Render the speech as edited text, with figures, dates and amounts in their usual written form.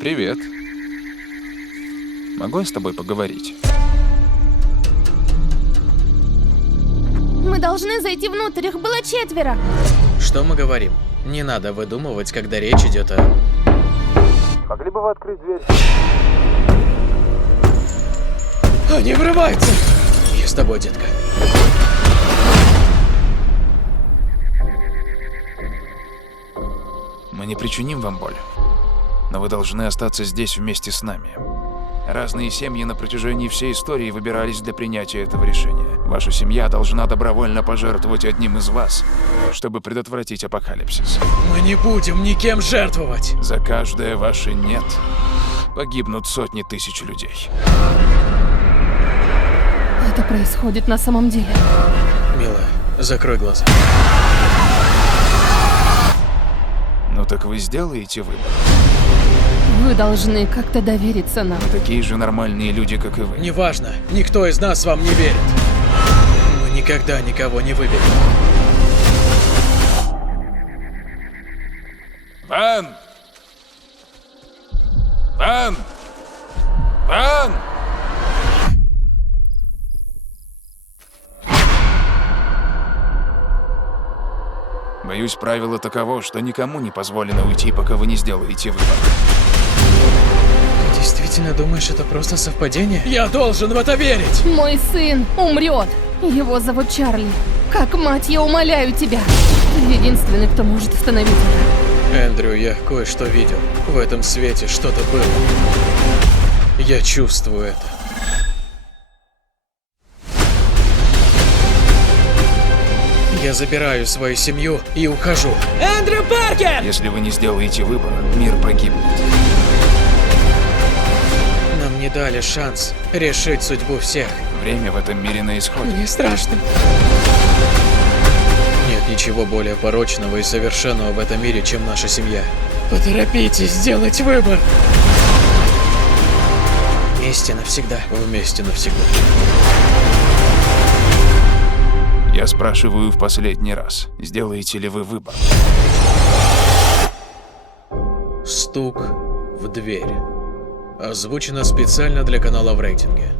Привет. Могу я с тобой поговорить? Мы должны зайти внутрь, их было 4. Что мы говорим? Не надо выдумывать, когда речь идет о... Могли бы вы открыть дверь? Они врываются! Я с тобой, детка. Мы не причиним вам боль, но вы должны остаться здесь вместе с нами. Разные семьи на протяжении всей истории выбирались для принятия этого решения. Ваша семья должна добровольно пожертвовать одним из вас, чтобы предотвратить апокалипсис. Мы не будем никем жертвовать! За каждое ваше «нет» погибнут сотни тысяч людей. Это происходит на самом деле. Милая, закрой глаза. Ну так вы сделаете выбор. Вы должны как-то довериться нам. Мы такие же нормальные люди, как и вы. Неважно, никто из нас вам не верит. Мы никогда никого не выберем. Ван! Ван! Ван! Боюсь, правило таково, что никому не позволено уйти, пока вы не сделаете выбор. Ты действительно думаешь, это просто совпадение? Я должен в это верить! Мой сын умрет. Его зовут Чарли. Как мать, я умоляю тебя. Ты единственный, кто может остановить это. Эндрю, я кое-что видел. В этом свете что-то было. Я чувствую это. Я забираю свою семью и ухожу. Эндрю Паркер! Если вы не сделаете выбор, мир погибнет. Нам не дали шанс решить судьбу всех. Время в этом мире на исходе. Мне страшно. Нет ничего более порочного и совершенного в этом мире, чем наша семья. Поторопитесь сделать выбор. Вместе навсегда. Вместе навсегда. Я спрашиваю в последний раз, сделаете ли вы выбор? Стук в дверь. Озвучено специально для канала в рейтинге.